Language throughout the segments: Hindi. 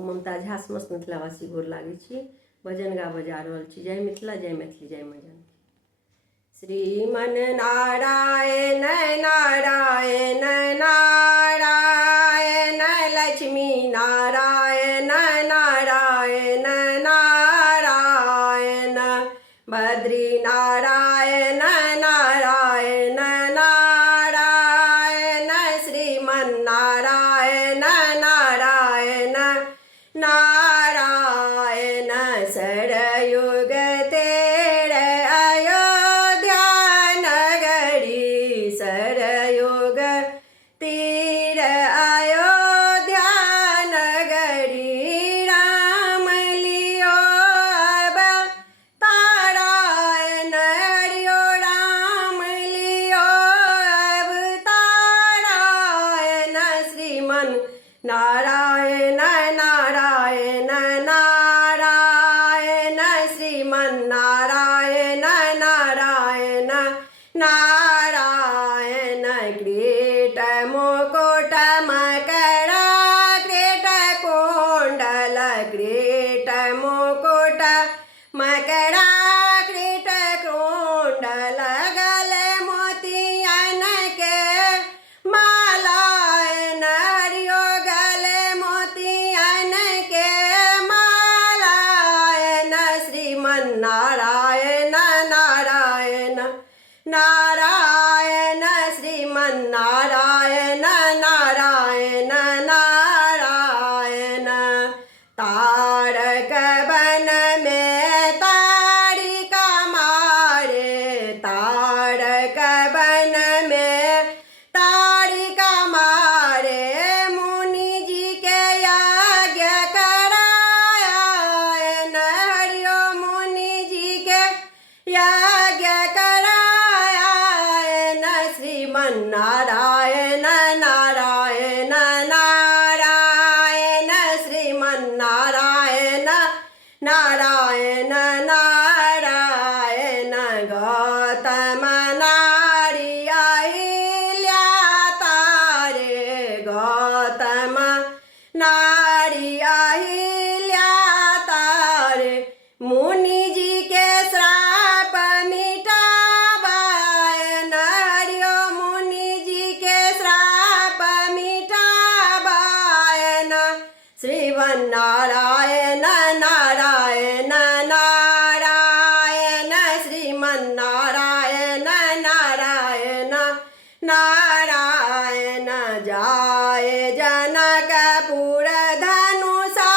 ममता झा समस्त मिथिलावासी गोर लागै छी। भजन गा बजा रहल छी। जय मिथिला, जय मैथिली, जय माँ जानकी। श्रीमन नारायण नारायण नारायण, लक्ष्मी नारायण नारायण नारायण, बद्री नारायण नारायण नारायण, श्रीमन नारायण नारायण नारायण, सरयुग तेरे अयोध्या नगरी, सरयुग तीर अयोध्या नगरी, राम लियो अब तारायण, हरियो राम लियो अब तारायण, श्रीमन नारायण नारायण नारायण, श्रीमन नारायण नारायण नारायण, ग्रेट मुकुट मकरा ग्रेट कुंडल, ग्रेट मुकुट मकरा ग्रेट कुंडल, गले मोतियन के मालायन, हरियो गले मोतियन के मालायन, श्रीमन नारायण नारायण नारायण, श्रीमन नारायण नारायण नारायण, तारक वन में तारिका मारे, तारक वन में तारिका मारे, मुनि जी के यज्ञ करायन, हरियो मुनि जी के यज्ञ करायन, श्रीमन नारायण नारायण नारायण, श्रीमन नारायण नारायण नारायण, गौतम नारी अहिल्या तारे, गौतम नारी अहिल्या तारे, मुनि जी के श्राप मिटाबायन, हरियो मुनि जी के श्राप मिटाबायन, श्रीमन नारायण नारायण नारायण, श्रीमन नारायण नारायण नारायण, जाए जनकपुर धनुषा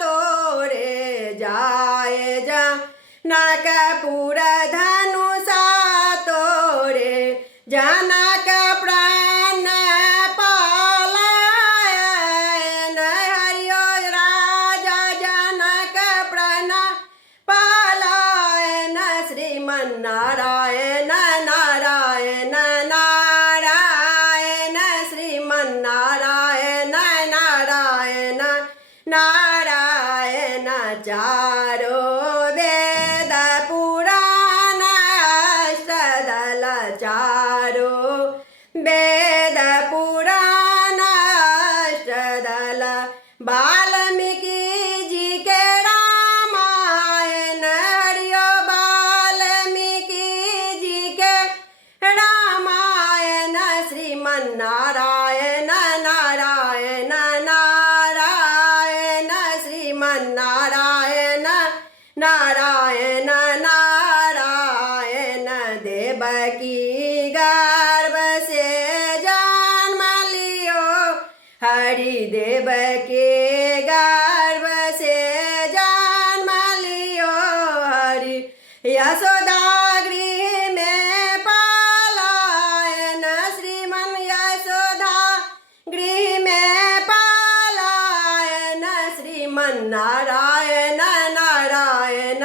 तोरे, जाए जनकपुर धनुषा तोरे, जनक प्राण पालायन, हरियो राजा जनक प्राण पालायन, श्रीमन नारायण नारायण नारायण, श्रीमन नारायण नारायण नारायण, चारो वेद पुराण अष्टदल, चारो वेद पुराण अष्टदल, वाल्मीकि जी के रामायण, हरियो वाल्मीकि जी के रामायण, श्रीमन नारायण नारायण नारायण, श्रीमन नारायण नारायण नारायण, देवकी गर्भ से जन्म लियो, हरि देव के गर्भ से जन्म लियो, हरि यशोदा गृह में पालायन, श्रीमन यशोदा गृह में पालायन, श्रीमन नारायण नारायण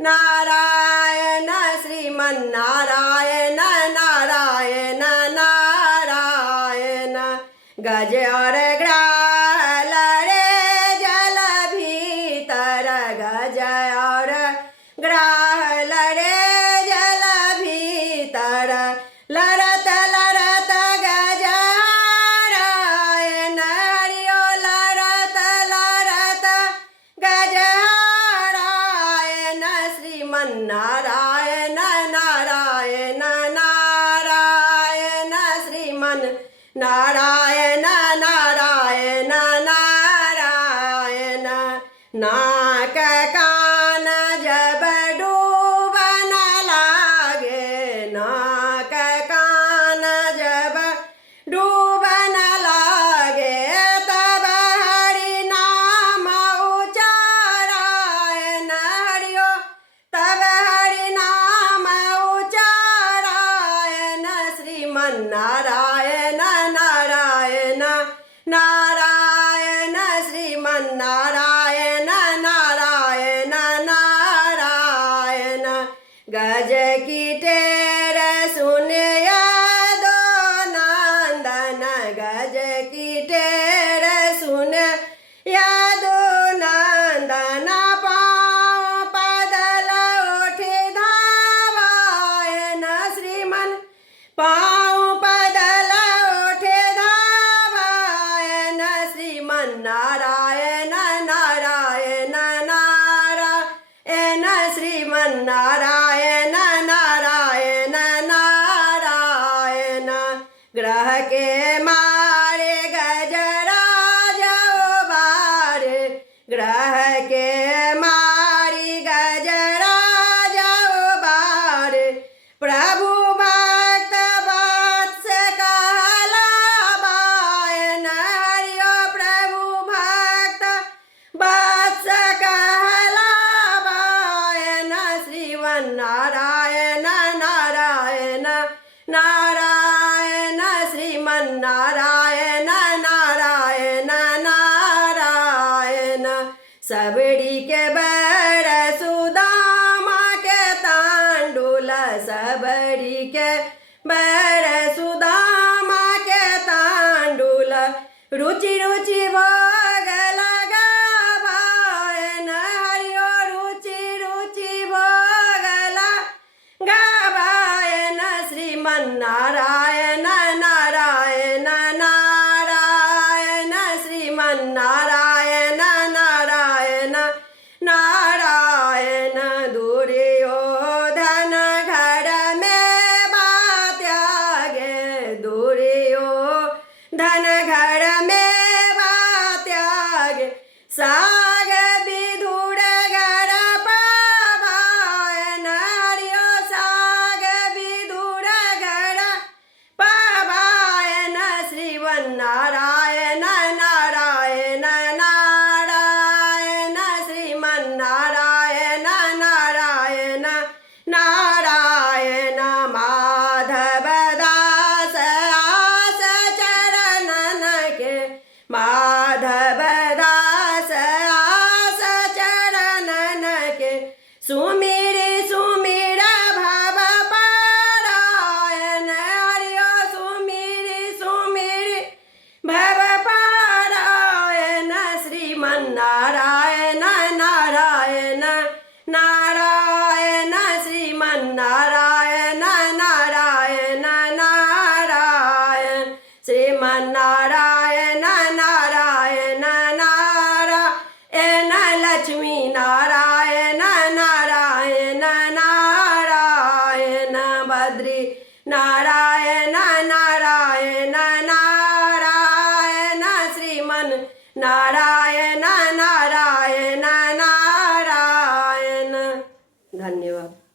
नारायण, श्रीमन नारायण नारायण नारायण, गज और ग्राल रे जल भीतर, गज और ग्राल रे जल भीतर, लरत लरत गजारायण, हरियो लरत लरत श्रीमन्नारायण नारायण नारायण श्रीमन नारायण नारायण नारायण नाक कान जब डूबन लागे नाक कान जब डूबन लागे तब हरि नाम उचारायण हरियो तब हरि नाम उचारायण श्रीमन्नारायण नारायण नारायण श्रीमन्नारायण नारायण नारायण गज की टेर सुनया दो नंदन गज की टेर सुन यादो नंदन पाँव पैदल उठे धावायन श्रीमन पाँव पैदल उठे धावायन श्रीमन्नारायण नारायण नारायण श्रीमन्नारायण नारायण नारायण ग्रह के मारे गजराज बारे ग्रह के मारी गजराज बारे प्रभु भक्त वत्स कहला बायन हरियो प्रभु भक्त वत्स कहला बायन श्रीमन्नारायण नारायण नारायण श्रीमन्नारायण नारायण नारायण सबड़ी के बर सुदामा के तांडुल सबड़ी के बर सुदामा के तांडुल रुचि रुचि भोग लगावायन हरियो रुचि रुचि भोग लगावायन श्रीमन्नारायण नारायण नारायण श्रीमन्नारायण नारायण नारायण दुर्योधन घर में बात्यागे दुर्योधन घर में बात्यागे साग विधुर घर पावायन हरियो साग विधुर घर पावायन श्रीमन्नारायण नारायण नारायण श्रीमन्नारायण नारायण नारायण माधव दास आस चरणन के माधव दास आस चरणन के सुमिरी सुमिर भव पारायण हरियो सुमिरी सुमिरी भव पारायण श्रीमन्नारायण नारायण नारायण श्रीमन्नारायण नारायण नारायण श्रीमन्नारायण नारायण नारायण लक्ष्मी नारायण नारायण नारायण बद्री नारायण नारायण नारायण श्रीमन नारायण नारायण नारायण। धन्यवाद।